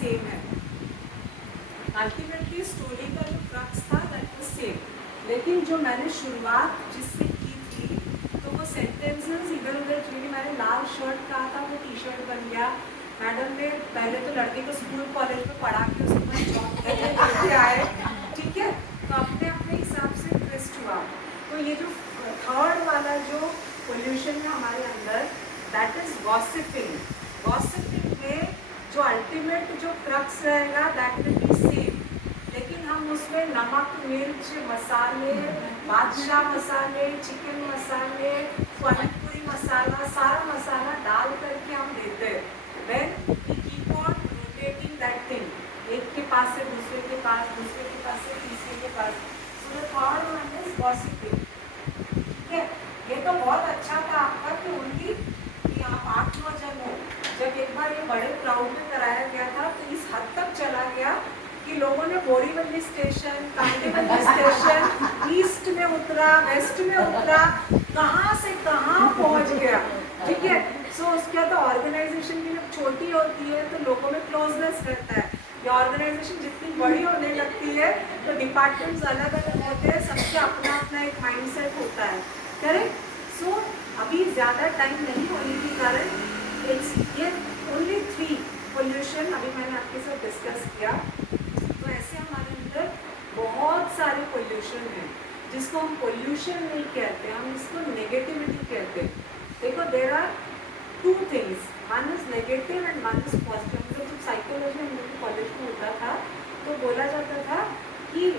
सेम है। अल्टीमेटली स्टोरी का जो क्रक्स था दैट वाज सेम, लेकिन जो मैंने शुरुआत जिससे की थी तो वो सेंटेंसेस इधर उधर चली। मैंने लाल शर्ट कहा था वो टी शर्ट बन गया। मैडम ने पहले तो लड़के को स्कूल कॉलेज में पढ़ा के उसके बाद जॉब करके आए, ठीक है, तो अपने अपने हिसाब से ट्विस्ट हुआ। तो ये जो थर्ड वाला जो पोल्यूशन है हमारे अंदर दैट इज गॉसिपिंग। गॉसिपिंग में जो अल्टीमेट जो क्रक्स रहेगा दैट विल बी सेम, लेकिन हम उसमें नमक मिर्च मसाले, बादशाह मसाले, चिकन मसाले, पानीपुरी मसाला, सारा मसाला डाल करके हम देते हैं। When we keep on rotating that thing, एक के पास से दूसरे के पास, दूसरे के पास से तीसरे के पास। So the third one is gossiping, ठीक है। ये तो बहुत अच्छा था आपका कि ओनली कि आप 8-9 जन हो। जब एक बार ये बड़े क्राउड में कराया गया था तो इस हद तक चला गया कि लोगों ने बोरीवली स्टेशन, कांडीवली स्टेशन, ईस्ट में उतरा, वेस्ट में उतरा, कहाँ से कहाँ पहुँच गया, ठीक है। सो उसके बाद ऑर्गेनाइजेशन भी जब छोटी होती है तो लोगों में क्लोजनेस रहता है। ये ऑर्गेनाइजेशन जितनी बड़ी होने लगती है तो डिपार्टमेंट्स अलग अलग होते हैं, सबके अपना अपना एक माइंडसेट होता है, करेक्ट। सो अभी ज़्यादा टाइम नहीं होने के कारण इट्स ये ओनली 3 पोल्यूशन अभी मैंने आपके साथ डिस्कस किया। तो ऐसे हमारे अंदर बहुत सारे पोल्यूशन हैं जिसको हम पोल्यूशन नहीं कहते, हम इसको नेगेटिविटी कहते हैं। देखो there are 2 things, one is negative and one is positive. तो जब साइकोलॉजी हम लोग कॉलेज में होता था तो बोला जाता था कि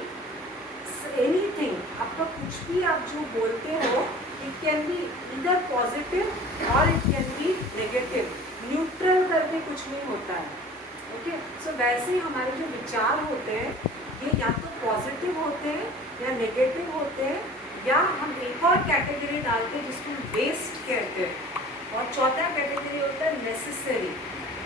एनीथिंग, आपका कुछ भी आप जो बोलते हो इट कैन बी इधर पॉजिटिव और it can be negative, neutral करके कुछ नहीं होता है, ओके। सो वैसे ही हमारे जो विचार होते हैं ये या तो पॉजिटिव होते हैं या नेगेटिव होते हैं, या हम एक और कैटेगरी डालते हैं जिसको वेस्ट कहते हैं, और चौथा कैटेगरी होता है नेसेसरी।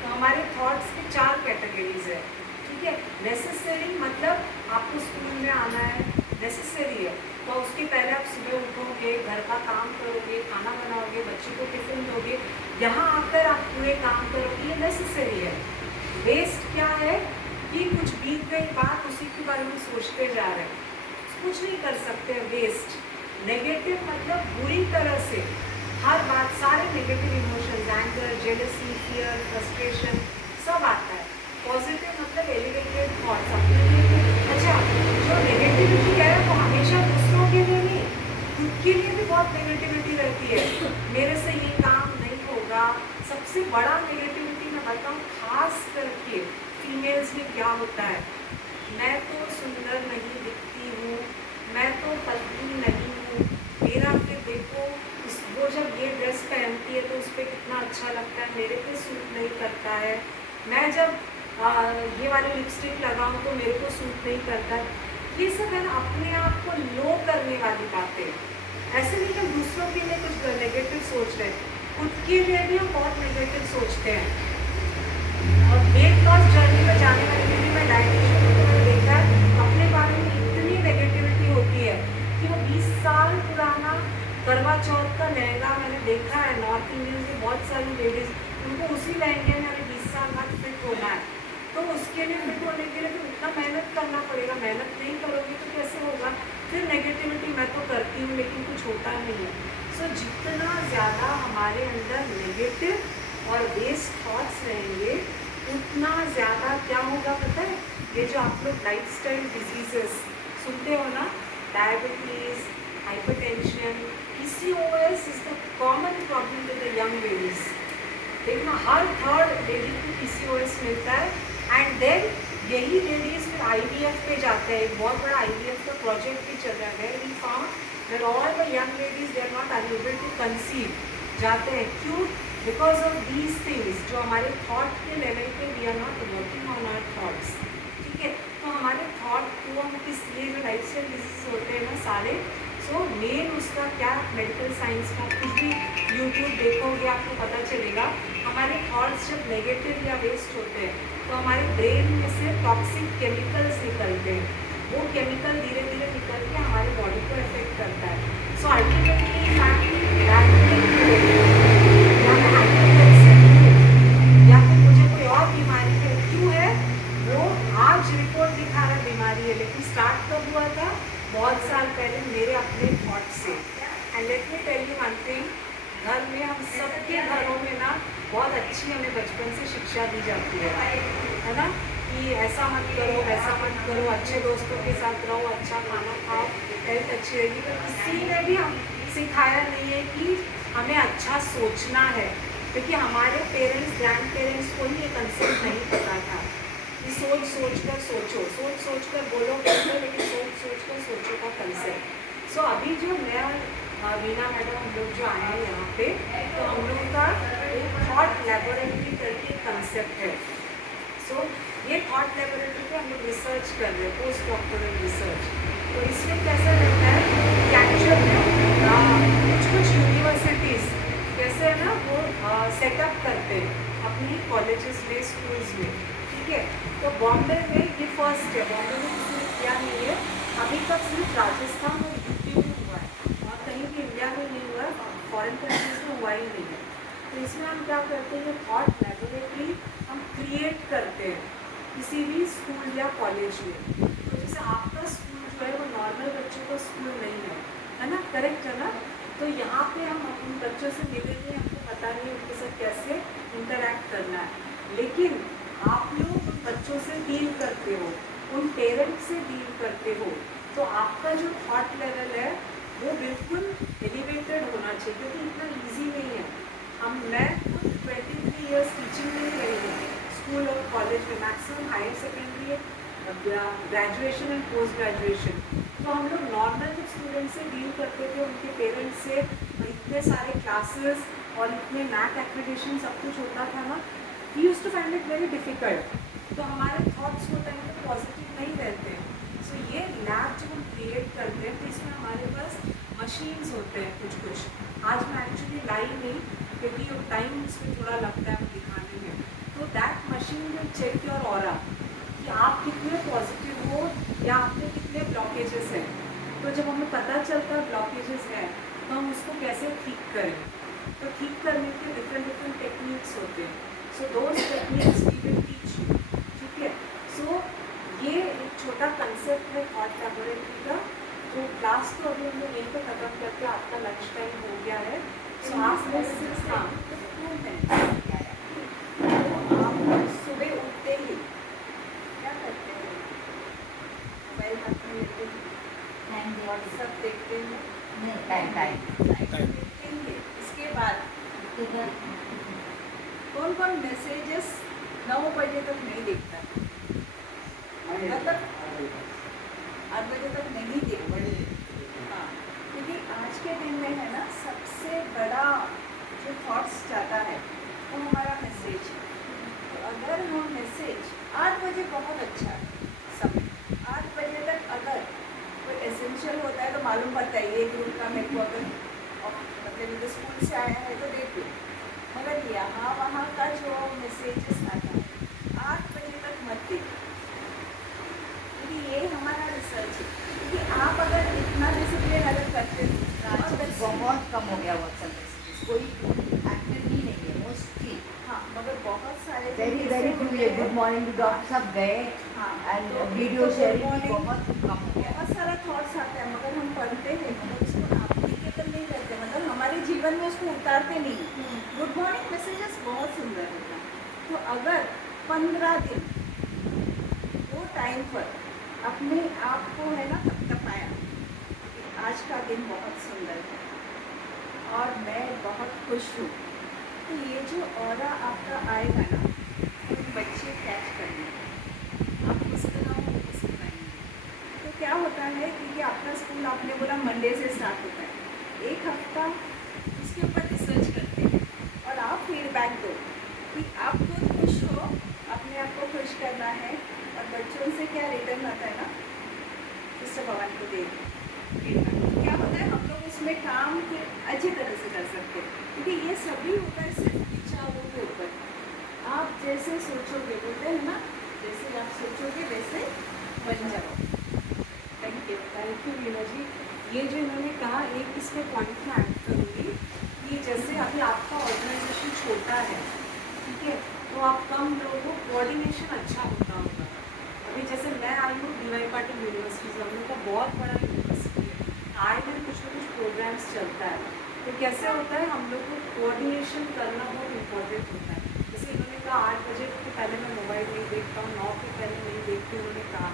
तो हमारे थॉट्स की 4 कैटेगरीज है, ठीक है। नेसेसरी मतलब आपको स्कूल में आना है, नेसेसरी है, तो उसके पहले आप सुबह उठोगे, घर का काम करोगे, खाना बनाओगे, बच्चे को टिफिन दोगे, यहाँ आकर आप पूरे काम करोगे, ये नेसेसरी है। वेस्ट क्या है कि कुछ बीत गई बात उसी के बारे में सोचते जा रहे हैं, कुछ नहीं कर सकते, वेस्ट। नेगेटिव मतलब बुरी तरह से हर बात, सारे negative emotions, anger, jealousy, fear, frustration सब आता है। पॉजिटिव मतलब एलिवेटेड थॉट्स अपने लिए। अच्छा, जो नेगेटिविटी है वो हमेशा दूसरों के लिए नहीं, खुद के लिए भी बहुत नेगेटिविटी रहती है। मेरे से ये काम नहीं होगा, सबसे बड़ा नेगेटिविटी मैं बताऊँ खास करके फीमेल्स में क्या होता है, मैं तो सुंदर नहीं दिखती हूँ, मैं तो पतली नहीं हूँ, मेरा फिर देखो वो जब ये ड्रेस पहनती है तो उस पर कितना अच्छा लगता है, मेरे पे सूट नहीं करता है, मैं जब ये वाली लिपस्टिक लगाऊं तो मेरे को सूट नहीं करता है। ये सब है ना अपने आप को लो करने वाली बातें। ऐसे नहीं कि दूसरों के लिए कुछ नेगेटिव सोच रहे, खुद के लिए भी हम बहुत नेगेटिव सोचते हैं। और वेट लॉस जर्नी में जाने वाले भी मैं डाइटिशियन को मैंने देखा है अपने बारे में इतनी नेगेटिविटी होती है कि वो 20 साल पुराना करवा चौथ का लहंगा मैंने देखा है, नॉर्थ इंडियन की बहुत सारी लेडीज़, उनको उसी लहंगे में अभी 20 साल बाद फिट होना है, तो उसके लिए फिट होने के लिए फिर उतना मेहनत करना पड़ेगा। मेहनत नहीं करोगे तो कैसे होगा। फिर नेगेटिविटी मैं तो करती हूँ लेकिन कुछ होता नहीं है। सो जितना ज़्यादा हमारे अंदर नेगेटिव और वेस्ट थॉट्स रहेंगे उतना ज़्यादा क्या होगा पता है, ये जो आप लोग लाइफस्टाइल डिजीजेस सुनते हो ना, diabetes, hypertension, PCOS is the common problem with the young ladies। देखना हर थर्ड लेडी को PCOS मिलता है, एंड देन यही लेडीज फिर IVF पे जाते हैं। एक बहुत बड़ा IVF का प्रोजेक्ट भी चल रहा है। We found that all the young ladies they are not able to conceive, जाते हैं क्यों? बिकॉज ऑफ दीज थिंग्स जो हमारे थॉट के लेवल पे we are not working on our thoughts, ठीक है। तो हमारे थॉट को हम किस लिए जो लाइफ स्टाइल डिजीज होते हैं ना सारे, सो मेन उसका क्या मेडिकल साइंस का कुछ भी यूट्यूब देखोगे आपको पता चलेगा। हमारे थॉट्स जब नेगेटिव या वेस्ट होते हैं तो हमारे ब्रेन में से टॉक्सिक केमिकल्स निकलते हैं, वो केमिकल धीरे धीरे निकल के हमारे बॉडी को इफेक्ट करता है। सो अल्टीमेटली या फिर मुझे कोई और बीमारी है, क्यों है? शिक्षा दी जाती है ना, कि ऐसा मत करो, ऐसा मत करो, अच्छे दोस्तों के साथ रहो, अच्छा खाना खाओ, हेल्थ अच्छी रहेगी। पर किसी ने भी हम सिखाया नहीं है कि हमें अच्छा सोचना है, क्योंकि हमारे पेरेंट्स ग्रैंड पेरेंट्स को ही ये कंसेप्ट नहीं पता था कि सोच सोच कर सोचो, सोच सोच कर बोलो बोलो, लेकिन सोच सोच कर सोचो का कंसेप्ट। सो अभी जो मैं और वीना मैडम हम लोग जो आए हैं यहाँ पे, तो हम लोग का एक थॉट लेबोरेटरी करके कंसेप्ट है। सो ये थॉट लेबोरेटरी पे हम लोग रिसर्च कर रहे हैं, पोस्ट डॉक्टरल रिसर्च। तो इसमें कैसा रहता है कि एक्चुअल में कुछ यूनिवर्सिटीज़ कैसे है ना वो सेटअप करते हैं अपनी कॉलेजेस में, स्कूल्स में, ठीक है। तो बॉम्बे में ये फर्स्ट है, बॉम्बे में किसी ने किया नहीं है अभी तक, सिर्फ राजस्थान और यूपी में हुआ है, और कहीं भी इंडिया में नहीं हुआ है, फॉरेन कंट्रीज में हुआ ही नहीं है। तो इसमें हम क्या करते हैं, थॉट लेबोरेटरी हम क्रिएट करते हैं किसी भी स्कूल या कॉलेज में। तो जैसे आपका स्कूल जो है वो नॉर्मल बच्चों का स्कूल नहीं है ना, करेक्ट है ना। तो यहाँ पे हम उन बच्चों से मिलेंगे, हमको पता नहीं उनके साथ कैसे इंटरेक्ट करना है, लेकिन आप लोग उन बच्चों से डील करते हो, उन पेरेंट्स से डील करते हो, तो आपका जो थॉट लेवल है वो बिल्कुल एलिवेटेड होना चाहिए, क्योंकि इतना ईजी नहीं है। मैं खुद 23 ईयर्स टीचिंग में ही रही हूँ, स्कूल और कॉलेज में, maximum higher secondary, graduation and post graduation. तो हम लोग नॉर्मल जब स्टूडेंट से डील करते थे, उनके पेरेंट्स से, इतने सारे क्लासेस और इतने मैथ एक्रेडिटेशन सब कुछ होता था ना, we used to find it very difficult. तो हमारे थॉट्स वो टाइम पे पॉजिटिव नहीं रहते। सो ये लैब जब हम क्रिएट करते हैं तो इसमें हमारे पास मशीन्स होते हैं कुछ। आज मैं एक्चुअली लाई नहीं, क्योंकि टाइम इसमें थोड़ा लगता है दिखाने में। तो that machine will check your aura कि आप कितने पॉजिटिव हो या आप में कितने ब्लॉकेजेस हैं। तो जब हमें पता चलता है ब्लॉकेजेस हैं, तो हम उसको कैसे ठीक करें। तो ठीक करने के डिफरेंट टेक्निक्स होते हैं। So those techniques we will teach you, ठीक है। सो ये एक छोटा कंसेप्ट है थॉट लेबोरेटरी का। तो क्लास तो अभी हम लोग यहीं पर ख़त्म करके आपका लंच टाइम हो गया है। सो आप लोग आप सुबह उठते ही क्या करते हैं, मोबाइल हाथ में लेते हैं, व्हाट्सएप देखते हैं, टाइम देखेंगे। इसके बाद कौन कौन मैसेजेस 9 बजे तक नहीं देखता, मतलब 8 बजे तक नहीं देखता। हाँ, क्योंकि आज के दिन में है ना, सबसे बड़ा जो थॉट्स जाता है वो हमारा मैसेज है। तो अगर हम मैसेज 8 बजे बहुत अच्छा है समय, 8 बजे तक अगर कोई एसेंशियल होता है तो मालूम पड़ता है ये ग्रुप का मेरे को अगर मतलब स्कूल से आया है तो देख लो, मगर यहाँ वहाँ का जो मैसेजेस आता है 8 बजे तक मत देखो, क्योंकि ये हमारा रिसर्च है। क्योंकि आप अगर इतना डिसिप्लिन अगर करते हो, बहुत कम हो गया व्हाट्सएप मैसेजेस, कोई एक्टिव ही नहीं है मोस्टली। हाँ, मगर बहुत सारे वेरी वेरी फ्यू ये गुड मॉर्निंग डॉक्टर सब गए हाँ, एंड तो वीडियो तो शेयरिंग good भी morning, बहुत कम हो गया। बहुत सारा थॉट्स आते हैं, मगर हम पढ़ते हैं, मगर उसको एप्लीकेबल नहीं करते, मतलब हमारे जीवन में उसको उतारते नहीं। गुड मॉर्निंग मैसेजेस बहुत सुंदर होता है। तो अगर 15 दिन वो टाइम पर अपने आप को है ना थपथपाया, आज का दिन बहुत सुंदर है और मैं बहुत खुश हूँ, तो ये जो ऑरा आपका आएगा ना, वो बच्चे कैच करेंगे, आप मुस्कुराओ वो मुस्कुराएंगे। तो क्या होता है कि आपका स्कूल आपने बोला मंडे से स्टार्ट होता है, एक हफ्ता उसके ऊपर रिसर्च करते हैं और आप फीडबैक दो कि आप खुद खुश हो, अपने आप को खुश करना है, और बच्चों से क्या रिटर्न आता है ना, सिस्टर भवन को दे फीडबैक। क्या होता है, हम लोग उसमें काम फिर अच्छी तरह से कर सकते हैं, क्योंकि ये सभी होता है सिर्फ विचारों के ऊपर। आप जैसे सोचोगे, बोलते हैं ना, जैसे आप सोचोगे वैसे बन जाओ। Thank you Meena ji. ये जो इन्होंने कहा, एक इसमें पॉइंट में ऐड करूँगी कि जैसे अभी आपका ऑर्गेनाइजेशन छोटा है, ठीक है, तो आप कम लोगों, कोऑर्डिनेशन अच्छा होता होगा। अभी जैसे मैं आई हूँ DY पाटिल यूनिवर्सिटी से, हम लोग का बहुत बड़ा यूनिवर्सिटी है, आए दिन कुछ ना कुछ प्रोग्राम्स चलता है। तो कैसे होता है, हम लोग को कोऑर्डिनेशन करना बहुत इम्पोर्टेंट होता है। जैसे इन्होंने का 8 बजे के पहले मैं मोबाइल नहीं देखता हूँ, 9 के पहले नहीं देखती, उन्होंने कहा।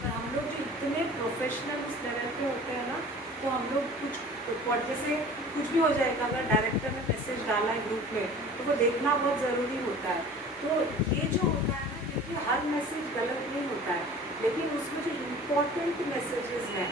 पर हम लोग जो इतने प्रोफेशनल उस लेवल पे होते हैं ना, तो हम लोग जैसे कुछ भी हो जाएगा, अगर डायरेक्टर ने मैसेज डाला है ग्रुप में तो वो देखना बहुत ज़रूरी होता है। तो ये जो होता है ना, क्योंकि हर मैसेज गलत नहीं होता है, लेकिन उसमें जो इम्पोर्टेंट मैसेजेस हैं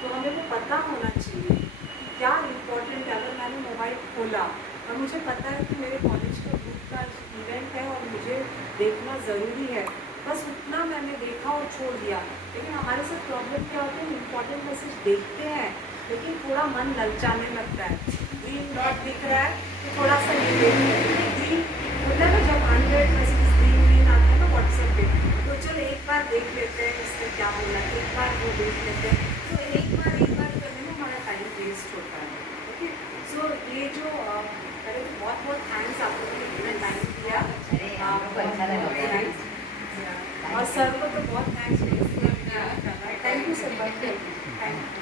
तो हमें वो पता होना चाहिए कि क्या इम्पोर्टेंट है। अगर मैंने मोबाइल खोला और मुझे पता है कि मेरे कॉलेज का ग्रुप का इवेंट है और मुझे देखना ज़रूरी है, बस उतना मैंने देखा और छोड़ दिया। लेकिन हमारे साथ प्रॉब्लम क्या होती है, इम्पोर्टेंट मैसेज देखते हैं लेकिन थोड़ा मन ललचाने लगता है, ग्रीन डॉट दिख रहा है तो थोड़ा सा ये देखते हैं, ग्रीन होता है ना जब 100 मैसेज ग्रीन आता है ना व्हाट्सएप पे, तो चल एक बार देख लेते हैं इसने क्या बोला, एक बार वो देख लेते हैं। तो एक बार करने में हमारा टाइम वेस्ट होता है। ओके, सो ये जो पहले तो बहुत बहुत थैंक्स आप लोगों ने इतना टाइम दिया। अरे हमको अच्छा लगा। और सर को तो बहुत thanks, thank you sir, thank you.